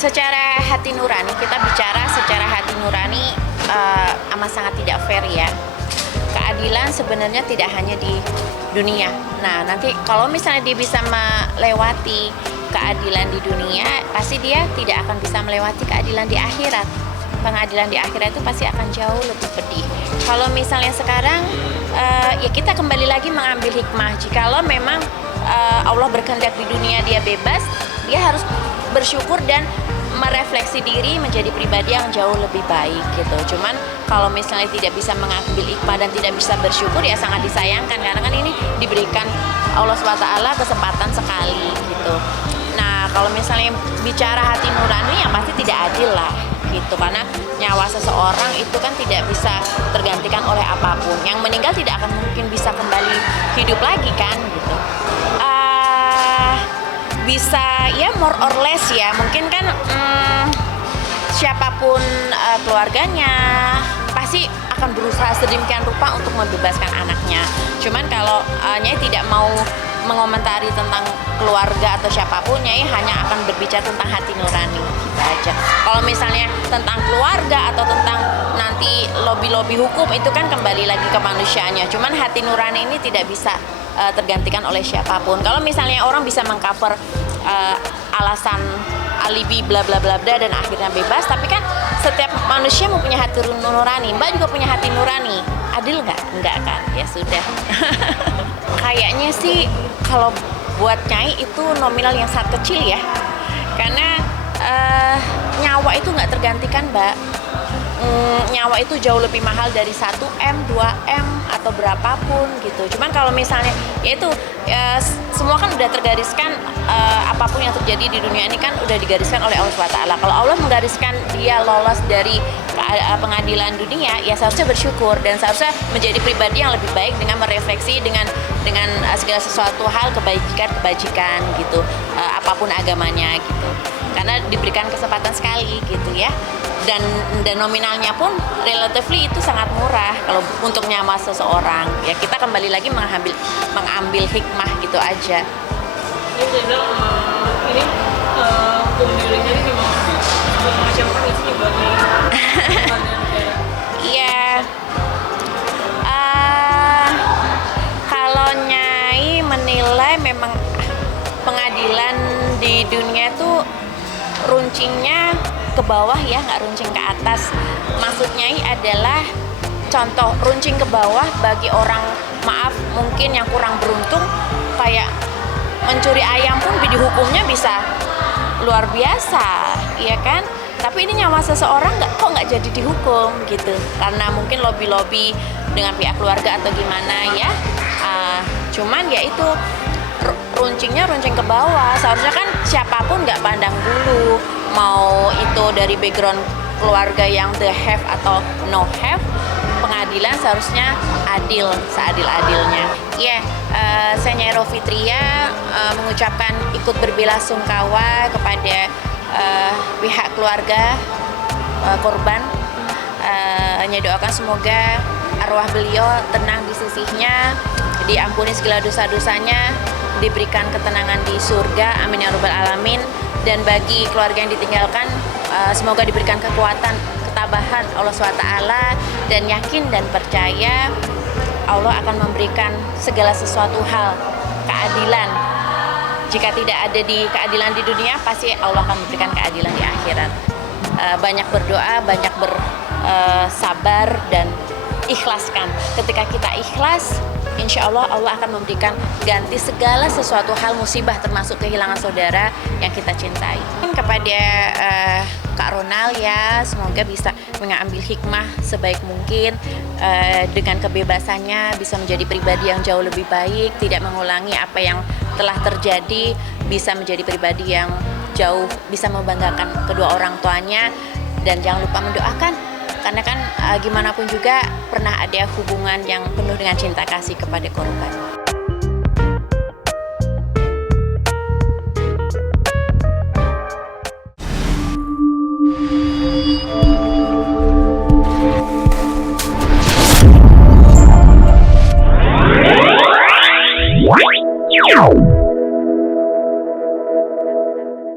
secara hati nurani, kita bicara secara hati nurani amat sangat tidak fair ya. Keadilan sebenarnya tidak hanya di dunia. Nah, nanti kalau misalnya dia bisa melewati keadilan di dunia, pasti dia tidak akan bisa melewati keadilan di akhirat. Pengadilan di akhirat itu pasti akan jauh lebih pedih. Kalau misalnya sekarang, ya kita kembali lagi mengambil hikmah. Jikalau memang Allah berkehendak di dunia dia bebas, dia harus bersyukur dan merefleksi diri menjadi pribadi yang jauh lebih baik gitu. Cuman kalau misalnya tidak bisa mengambil hikmah dan tidak bisa bersyukur, ya sangat disayangkan karena kan ini diberikan Allah SWT kesempatan sekali gitu. Nah, kalau misalnya bicara hati nurani, yang pasti tidak adil lah gitu, karena nyawa seseorang itu kan tidak bisa tergantikan oleh apapun. Yang meninggal tidak akan mungkin bisa kembali hidup lagi kan gitu. Bisa ya more or less ya, mungkin kan siapapun keluarganya pasti akan berusaha sedemikian rupa untuk membebaskan anaknya. Cuman kalau Nyai tidak mau mengomentari tentang keluarga atau siapapun, Nyai hanya akan berbicara tentang hati nurani gitu aja. Kalau misalnya tentang keluarga atau tentang nanti lobby-lobby hukum, itu kan kembali lagi ke manusianya. Cuman hati nurani ini tidak bisa tergantikan oleh siapapun. Kalau misalnya orang bisa mengcover alasan alibi bla bla bla bla dan akhirnya bebas, tapi kan setiap manusia mempunyai hati nurani. Mbak juga punya hati nurani. Adil nggak? Enggak kan? Ya sudah. Kayaknya sih kalau buat Nyai itu nominal yang sangat kecil ya. Karena nyawa itu nggak tergantikan, Mbak. Nyawa itu jauh lebih mahal dari 1M, 2M atau berapapun gitu. Cuman kalau misalnya yaitu semua kan udah tergariskan, apapun yang terjadi di dunia ini kan udah digariskan oleh Allah SWT. Kalau Allah menggariskan dia lolos dari pengadilan dunia, ya seharusnya bersyukur dan seharusnya menjadi pribadi yang lebih baik dengan merefleksi dengan segala sesuatu hal kebajikan gitu, apapun agamanya gitu. Karena diberikan kesempatan sekali gitu ya. Dan nominalnya pun relatively itu sangat murah kalau untuk nyawa seseorang. Ya kita kembali lagi mengambil hikmah gitu aja. Ini saya bilang ini pemilihnya ini memang mengecewakan nggak sih buat Iya. Kalau Nyai menilai memang pengadilan di dunia tuh runcingnya ke bawah ya, nggak runcing ke atas. Maksudnya adalah contoh runcing ke bawah bagi orang, maaf mungkin yang kurang beruntung, kayak mencuri ayam pun dihukumnya bisa luar biasa, ya kan? Tapi ini nyawa seseorang kok nggak jadi dihukum gitu, karena mungkin lobby dengan pihak keluarga atau gimana ya. Cuman ya itu runcingnya runcing ke bawah. Seharusnya kan siapapun nggak pandang bulu, mau itu dari background keluarga yang the have atau no have, pengadilan seharusnya adil, seadil-adilnya. Saya Nyai Rovitria mengucapkan ikut berbelasungkawa kepada pihak keluarga korban. Nyai doakan semoga arwah beliau tenang di sisinya, diampuni segala dosa-dosanya, diberikan ketenangan di surga, amin ya rabbal alamin. Dan bagi keluarga yang ditinggalkan, semoga diberikan kekuatan, ketabahan Allah SWT, dan yakin dan percaya Allah akan memberikan segala sesuatu hal, keadilan. Jika tidak ada di keadilan di dunia, pasti Allah akan memberikan keadilan di akhirat. Banyak berdoa, banyak bersabar, dan ikhlaskan. Ketika kita ikhlas, insya Allah Allah akan memberikan ganti segala sesuatu hal musibah, termasuk kehilangan saudara yang kita cintai. Kepada Kak Ronald ya, semoga bisa mengambil hikmah sebaik mungkin, dengan kebebasannya bisa menjadi pribadi yang jauh lebih baik, tidak mengulangi apa yang telah terjadi, bisa menjadi pribadi yang jauh bisa membanggakan kedua orang tuanya, dan jangan lupa mendoakan. Karena kan gimana pun juga pernah ada hubungan yang penuh dengan cinta kasih kepada korban.